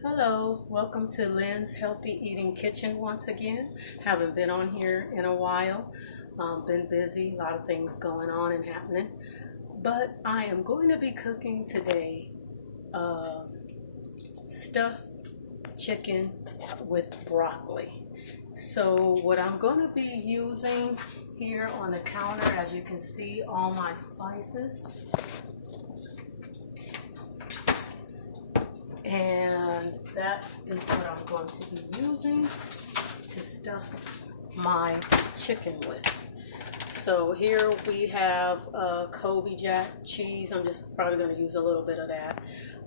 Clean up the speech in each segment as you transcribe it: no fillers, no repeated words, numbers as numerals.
Hello, welcome to Lynn's Healthy Eating Kitchen once again. Haven't been on here in a while. Been busy, a lot of things going on and happening. But I am going to be cooking today uh, stuffed chicken with broccoli. So what I'm going to be using here on the counter, as you can see, all my spices. And that is what I'm going to be using to stuff my chicken with. So here we have Colby Jack cheese. I'm just probably going to use a little bit of that.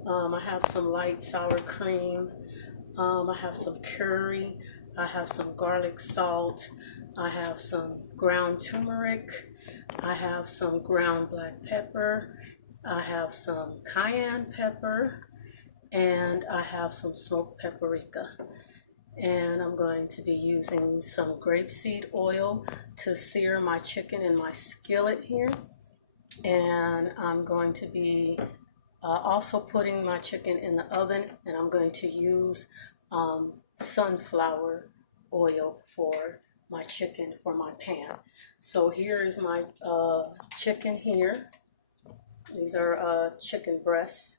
I have some light sour cream. I have some curry. I have some garlic salt. I have some ground turmeric. I have some ground black pepper. I have some cayenne pepper. And I have some smoked paprika. And I'm going to be using some grapeseed oil to sear my chicken in my skillet here. And I'm going to be also putting my chicken in the oven, and I'm going to use sunflower oil for my chicken for my pan. So here is my chicken here. These are chicken breasts.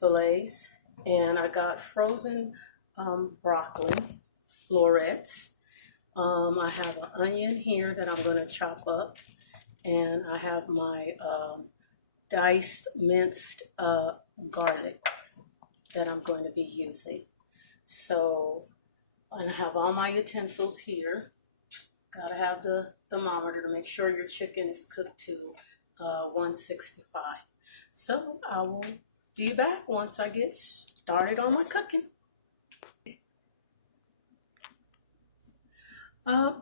Fillets, and I got frozen broccoli florets. I have an onion here that I'm going to chop up, and I have my diced minced garlic that I'm going to be using. So I have all my utensils here. Gotta have the thermometer to make sure your chicken is cooked to 165. So I will be back once I get started on my cooking.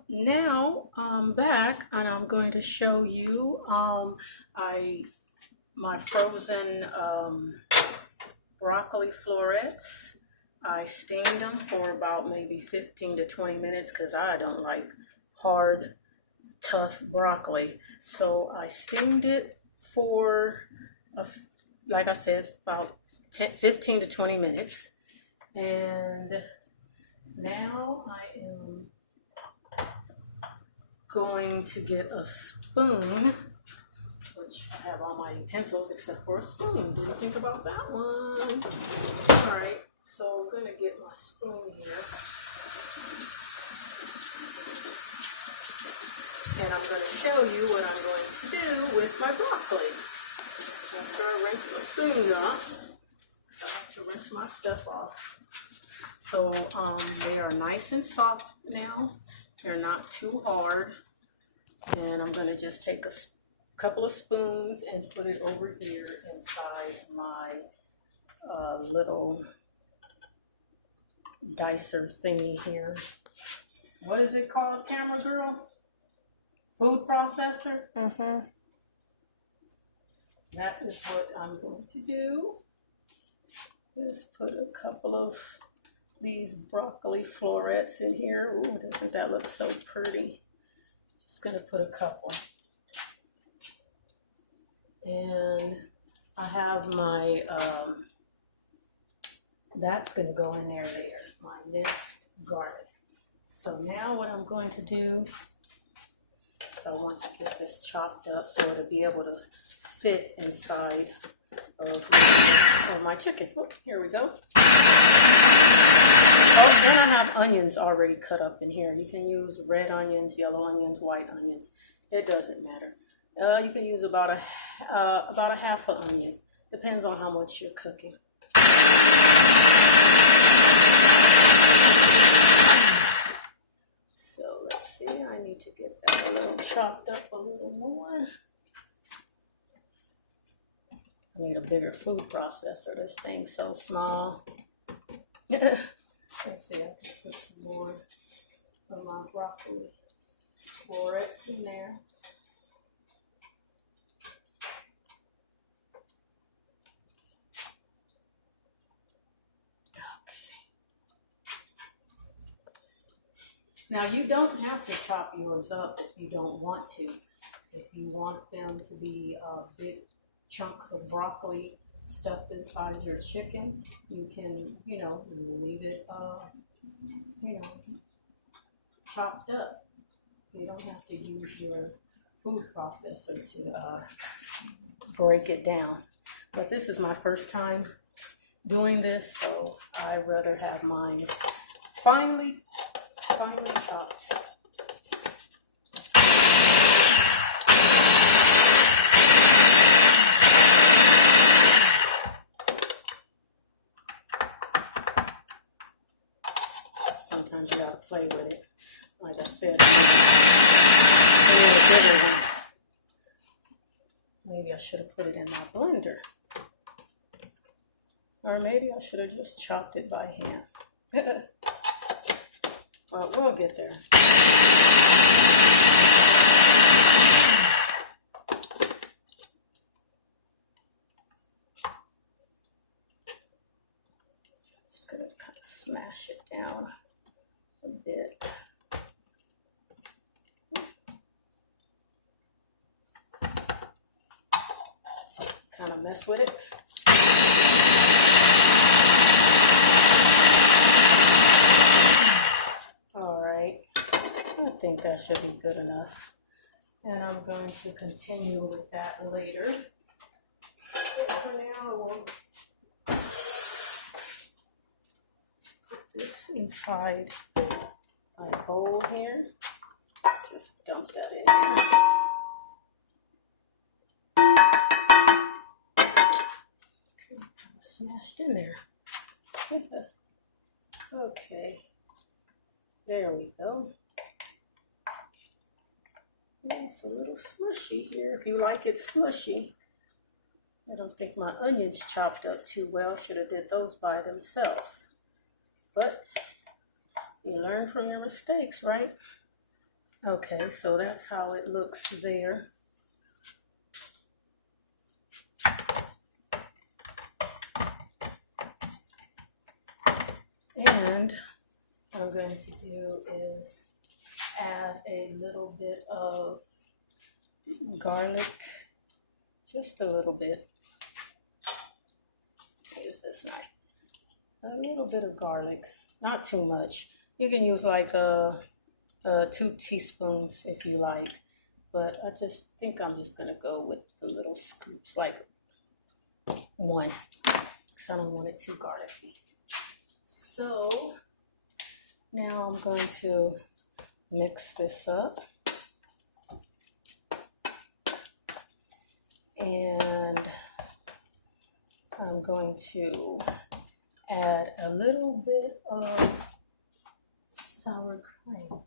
Now I'm back and I'm going to show you my frozen broccoli florets. I steamed them for about maybe 15 to 20 minutes because I don't like hard, tough broccoli. So I steamed it for like I said, about 15 to 20 minutes. And now I am going to get a spoon, which I have all my utensils except for a spoon. Didn't think about that one. All right, so I'm going to get my spoon here. And I'm going to show you what I'm going to do with my broccoli. After I rinse my spoon off, so I have to rinse my stuff off. So they are nice and soft now. They're not too hard. And I'm going to just take a couple of spoons and put it over here inside my little dicer thingy here. What is it called, camera girl? Food processor? Mm-hmm. That is what I'm going to do. Just put a couple of these broccoli florets in here. Ooh, doesn't that look so pretty? Just going to put a couple. And I have my, that's going to go in there, my minced garlic. So now what I'm going to do is I want to get this chopped up so it'll be able to fit inside of my chicken. Oh, here we go. Oh, and I have onions already cut up in here. You can use red onions, yellow onions, white onions. It doesn't matter. You can use about a half an onion. Depends on how much you're cooking. So let's see. I need to get that a little chopped up a little more. I need a bigger food processor. This thing's so small. Let's see, I can put some more of my broccoli florets in there. Okay. Now you don't have to chop yours up if you don't want to. If you want them to be big chunks of broccoli, stuff inside your chicken, you can, leave it, chopped up. You don't have to use your food processor to break it down. But this is my first time doing this, so I'd rather have mine finely chopped. Sometimes you gotta play with it. Like I said, a little bigger one. Maybe I should have put it in my blender. Or maybe I should have just chopped it by hand. Well, we'll get there. Just gonna kind of smash it down a bit. Kind of mess with it. All right, I think that should be good enough. And I'm going to continue with that later. But for now, we'll put this inside my bowl here. Just dump that in here. Smashed in there. Okay, there we go. It's a little smushy here. If you like it smushy, I don't think my onions chopped up too well. Should have did those by themselves. But you learn from your mistakes, right? Okay, so that's how it looks there. And what I'm going to do is add a little bit of garlic, just a little bit. Use this knife. A little bit of garlic, not too much. You can use like 2 teaspoons if you like, but I just think I'm just gonna go with the little scoops, like 1, because I don't want it too garlicky. So now I'm going to mix this up, and I'm going to add a little bit of sour cream.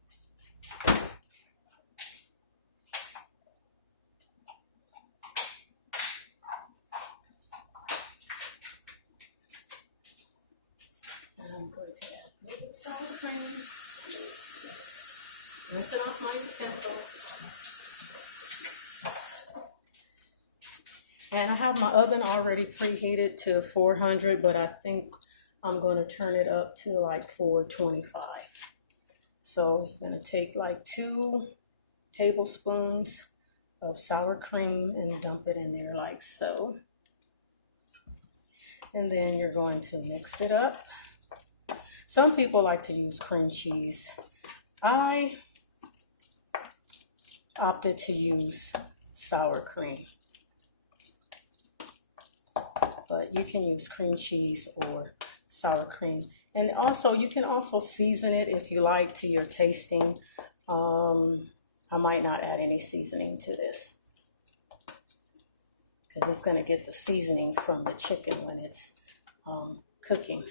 I'm going to add a little bit of sour cream. Rinsing off my utensils. And I have my oven already preheated to 400, but I think I'm going to turn it up to like 425. So you're going to take like 2 tablespoons of sour cream and dump it in there like so. And then you're going to mix it up. Some people like to use cream cheese. I opted to use sour cream. But you can use cream cheese or sour cream. And also, you can also season it if you like to your tasting. I might not add any seasoning to this, because it's going to get the seasoning from the chicken when it's cooking.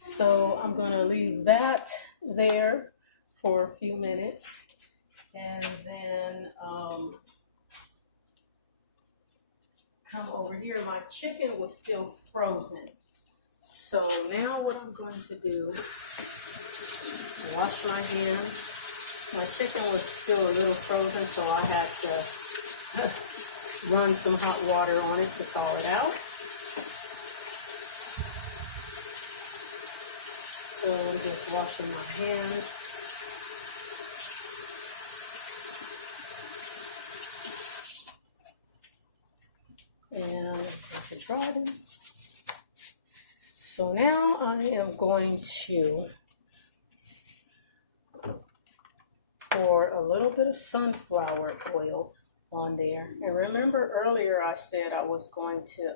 So I'm going to leave that there for a few minutes, and then come over here. My chicken was still frozen. So now what I'm going to do, wash my hands. My chicken was still a little frozen, so I had to run some hot water on it to thaw it out. So I'm just washing my hands. And to dry them. I am going to pour a little bit of sunflower oil on there. And remember earlier I said I was going to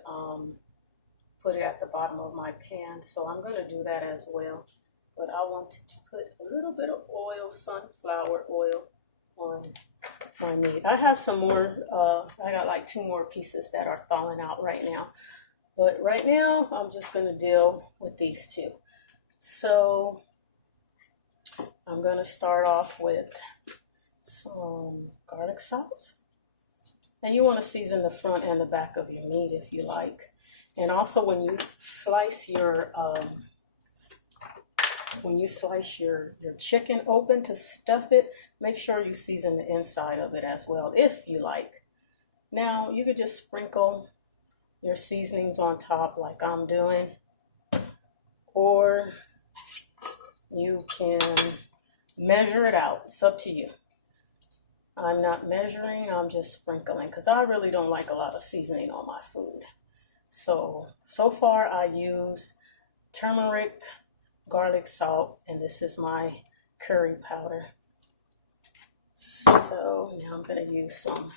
put it at the bottom of my pan, so I'm going to do that as well. But I wanted to put a little bit of oil, sunflower oil, on my meat. I have some more, I got like 2 more pieces that are thawing out right now. But right now, I'm just going to deal with these 2. So I'm going to start off with some garlic salt. And you want to season the front and the back of your meat if you like. And also when you slice your chicken open to stuff it, make sure you season the inside of it as well, if you like. Now, you could just sprinkle your seasonings on top like I'm doing, or you can measure it out. It's up to you. I'm not measuring, I'm just sprinkling because I really don't like a lot of seasoning on my food. So far I use turmeric, garlic salt, and this is my curry powder. So now I'm going to use some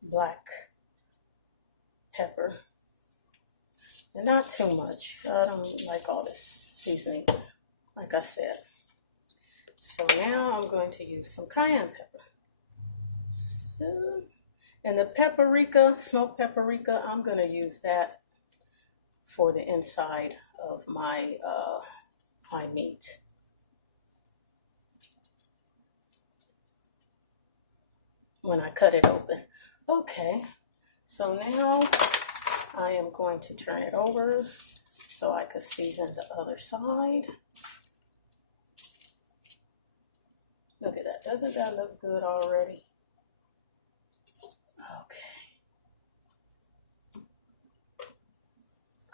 black pepper, and not too much. I don't like all this seasoning, like I said. So now I'm going to use some cayenne pepper. And the paprika, smoked paprika, I'm going to use that for the inside of my my meat. When I cut it open. Okay, so now I am going to turn it over so I can season the other side. Look at that. Doesn't that look good already? Okay.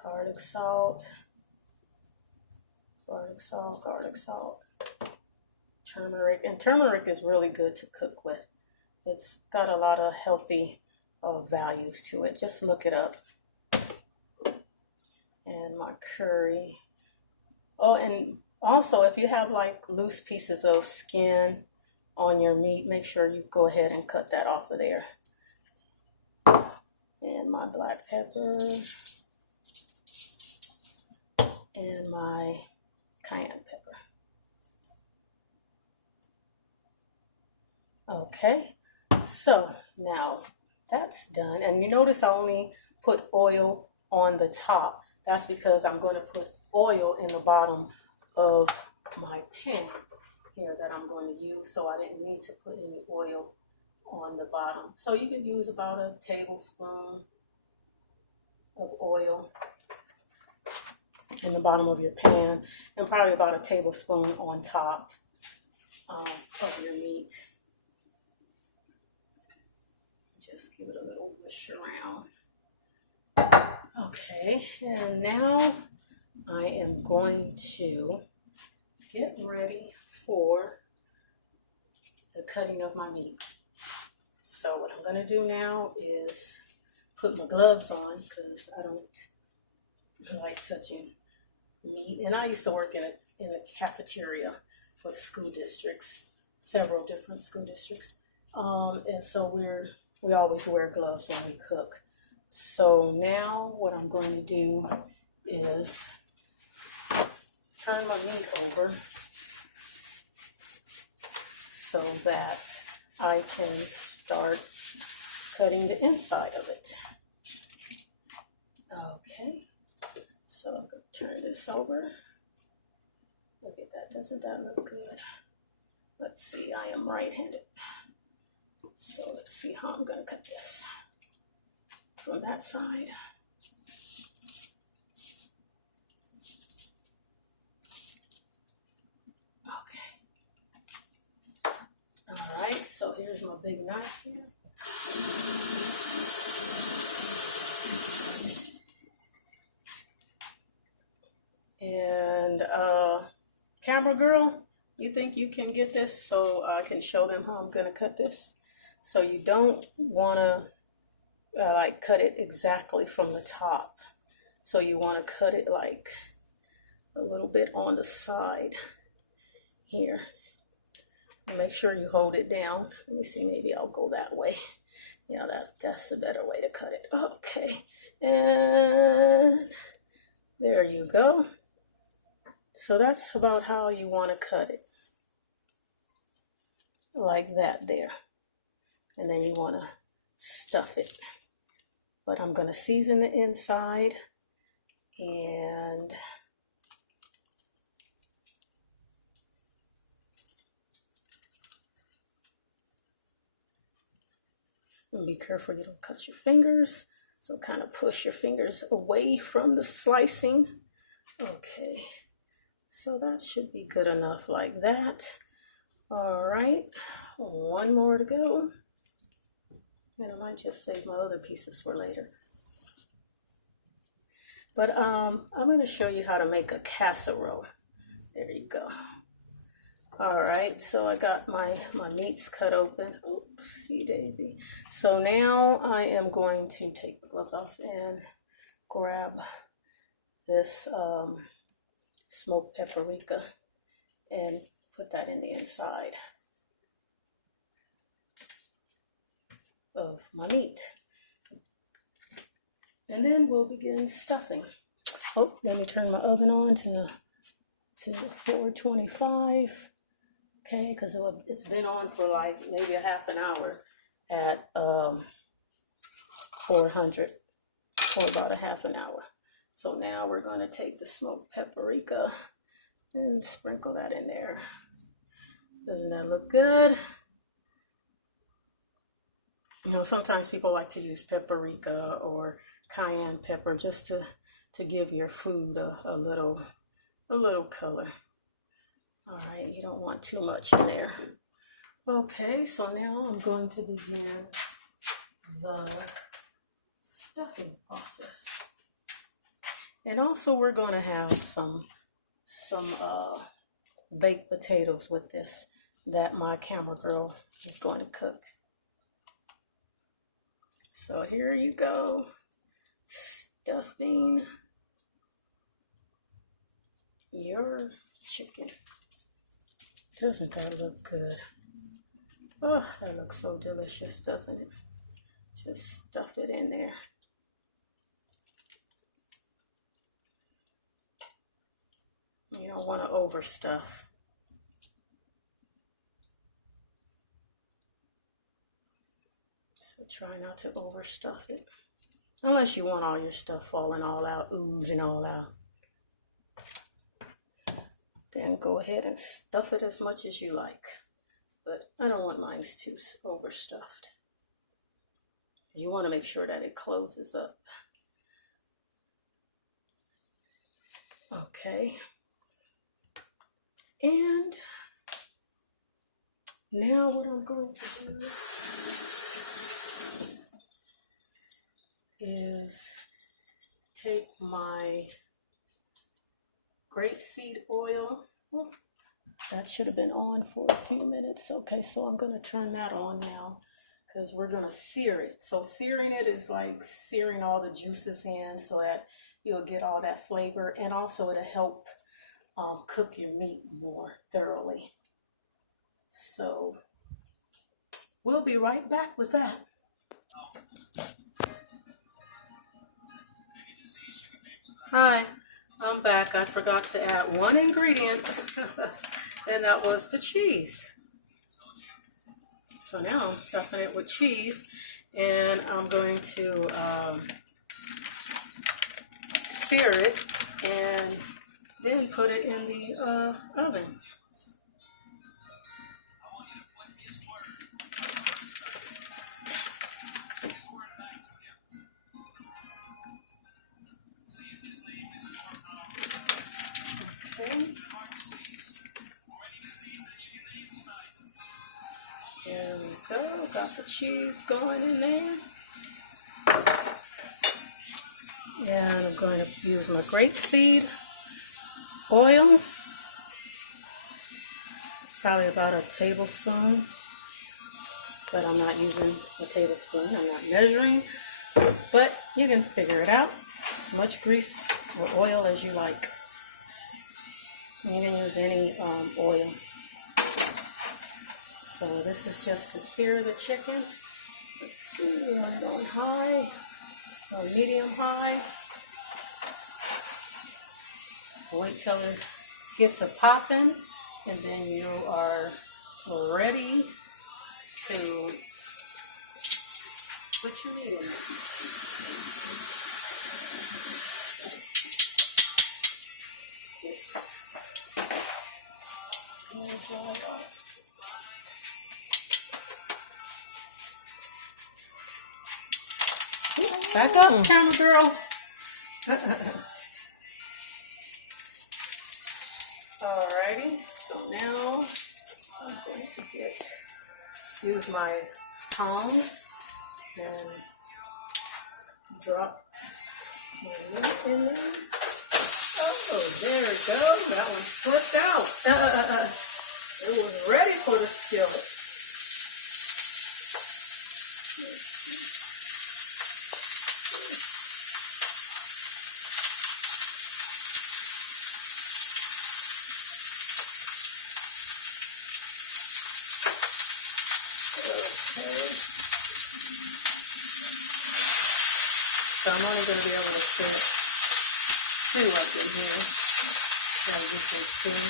Garlic salt. Garlic salt, garlic salt. Turmeric. And turmeric is really good to cook with. It's got a lot of healthy values to it. Just look it up. And my curry. Oh, and also if you have like loose pieces of skin on your meat, make sure you go ahead and cut that off of there. And my black pepper. And my cayenne pepper. Okay, so now that's done. And you notice I only put oil on the top. That's because I'm going to put oil in the bottom of my pan here that I'm going to use. So I didn't need to put any oil on the bottom. So you could use about a tablespoon of oil in the bottom of your pan, and probably about a tablespoon on top of your meat. Just give it a little whisk around. Okay, and now I am going to get ready for the cutting of my meat. So what I'm going to do now is put my gloves on because I don't like touching meat. And I used to work in the cafeteria for the school districts, several different school districts. And so we always wear gloves when we cook. So now what I'm going to do is turn my meat over so that I can start cutting the inside of it. Okay, so I'm going to turn this over. Look at that, doesn't that look good? Let's see, I am right-handed. So let's see how I'm going to cut this from that side. Okay. All right, so here's my big knife here. And camera girl, you think you can get this so I can show them how I'm going to cut this? So you don't want to like cut it exactly from the top. So you want to cut it like a little bit on the side here. Make sure you hold it down. Let me see, maybe I'll go that way. Yeah, that's a better way to cut it. Okay, and there you go. So that's about how you want to cut it. Like that there. And then you want to stuff it. But I'm going to season the inside and be careful you don't cut your fingers. So kind of push your fingers away from the slicing. Okay, so that should be good enough like that. All right, one more to go. And I might just save my other pieces for later. But I'm going to show you how to make a casserole. There you go. All right, so I got my meats cut open. Oopsie daisy. So now I am going to take the gloves off and grab this smoked paprika and put that in the inside of my meat. And then we'll begin stuffing. Oh, let me turn my oven on to 425. Okay, because it's been on for like maybe a half an hour at 400 for about a half an hour. So now we're going to take the smoked paprika and sprinkle that in there. Doesn't that look good? You know, sometimes people like to use paprika or cayenne pepper just to give your food a little color. All right, you don't want too much in there. Okay, so now I'm going to begin the stuffing process. And also we're going to have some baked potatoes with this that my camera girl is going to cook. So here you go, stuffing your chicken. Doesn't that look good? Oh, that looks so delicious, doesn't it? Just stuff it in there. You don't want to overstuff. So try not to overstuff it. Unless you want all your stuff falling all out, oozing all out. Then go ahead and stuff it as much as you like. But I don't want mine too overstuffed. You want to make sure that it closes up. Okay. And now what I'm going to do is take my grapeseed oil. Oh, that should have been on for a few minutes. Okay, so I'm going to turn that on now because we're going to sear it. So searing it is like searing all the juices in so that you'll get all that flavor, and also it'll help cook your meat more thoroughly. So we'll be right back with that. Hi, I'm back. I forgot to add one ingredient, and that was the cheese. So now I'm stuffing it with cheese, and I'm going to sear it and then put it in the oven. Okay. There we go. Got the cheese going in there. And I'm going to use my grapeseed oil. Probably about a tablespoon. But I'm not using a tablespoon. I'm not measuring. But you can figure it out. As much grease or oil as you like. You can use any oil. So this is just to sear the chicken. Let's see, you want it on high or medium high. Wait till it gets a popping, and then you are ready to put your meat in it. Back up, camera girl. Alrighty, so now I'm going to use my tongs and drop my meat in there. Oh, there it goes. That one slipped out. It was ready for the skillet. So I'm only going to be able to fit 2 up in here. Gotta get this thing.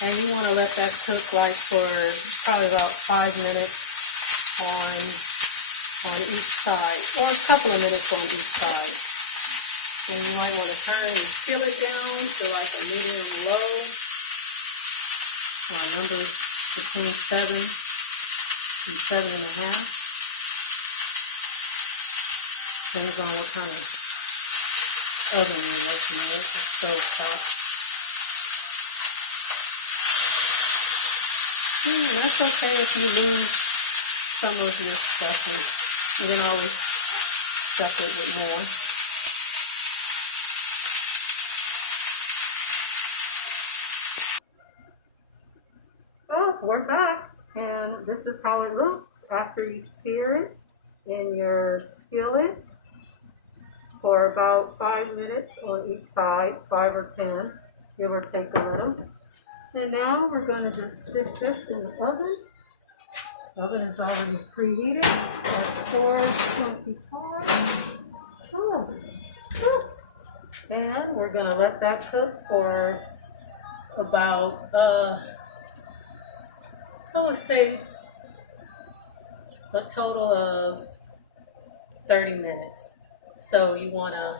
And you want to let that cook like for probably about 5 minutes on each side, or a couple of minutes on each side. And you might want to turn the skillet down to like a medium low. Numbers between 7 and 7.5. Depends on what kind of oven you're working with, a stove top. That's okay if you lose some of your stuffing. You can always stuff it with more. Well, we're back, and this is how it looks after you sear it in your skillet for about 5 minutes on each side, 5 or 10, give or take a little. And now we're going to just stick this in the oven. The oven is already preheated at 425. And we're going to let that cook for about, I would say, a total of 30 minutes. So you want to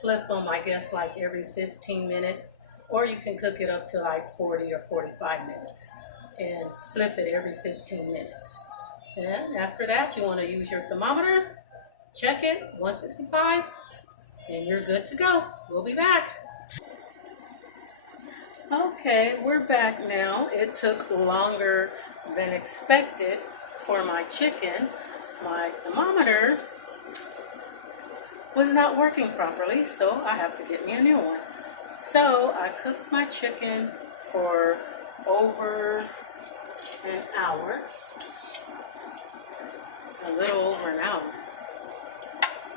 flip them, I guess, like every 15 minutes, or you can cook it up to like 40 or 45 minutes and flip it every 15 minutes. And after that, you want to use your thermometer, check it, 165, and you're good to go. We'll be back. Okay, we're back now. It took longer than expected for my chicken. My thermometer was not working properly, so I have to get me a new one. So I cooked my chicken for over an hour, a little over an hour.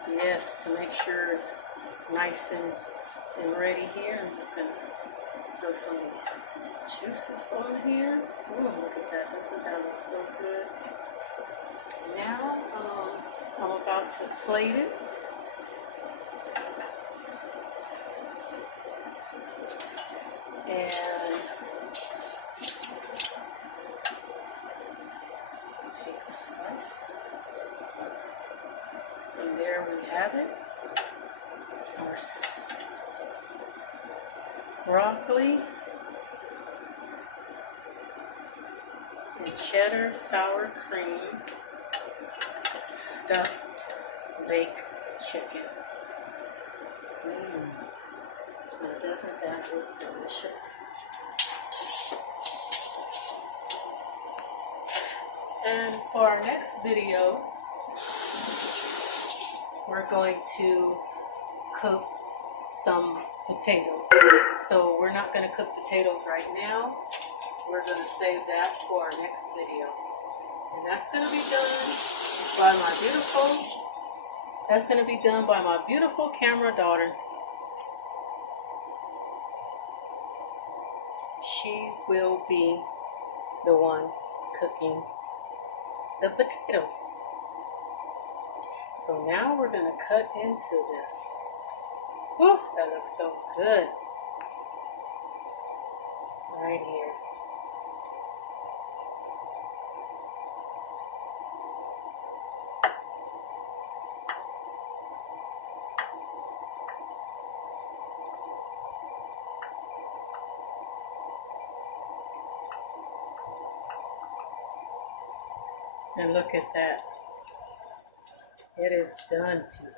Yes, to make sure it's nice and ready here. I'm just gonna throw some of these juices on here. Ooh, look at that, doesn't that look so good? Now, I'm about to plate it. And take a slice. And there we have it. Our broccoli and cheddar sour cream stuffed baked chicken. Now, doesn't that look delicious? And for our next video, we're going to cook some potatoes. So we're not going to cook potatoes right now. We're going to save that for our next video. And that's going to be done by my beautiful camera daughter. she will be the one cooking the potatoes. So now we're going to cut into this. Whew, that looks so good. Right here. And look at that. It is done, people.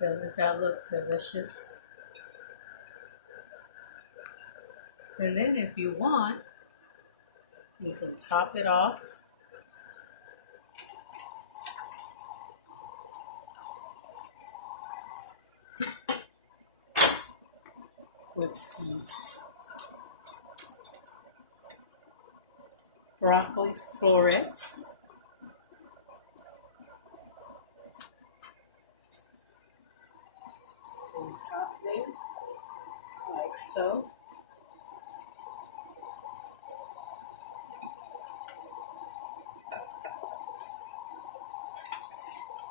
Doesn't that look delicious? And then if you want, you can top it off with some broccoli florets. On top there, like so.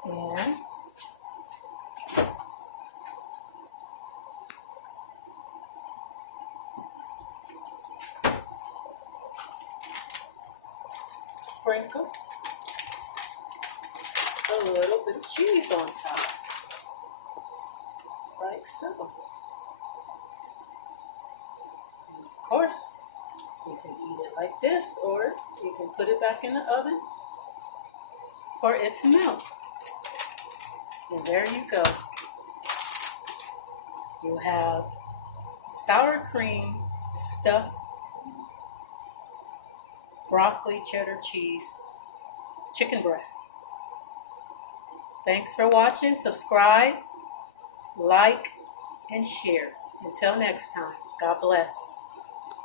And sprinkle a little bit of cheese on top, like so. And of course, you can eat it like this, or you can put it back in the oven for it to melt. And there you go. You have sour cream stuffed broccoli cheddar cheese chicken breast. Thanks for watching. Subscribe, like, and share. Until next time, God bless.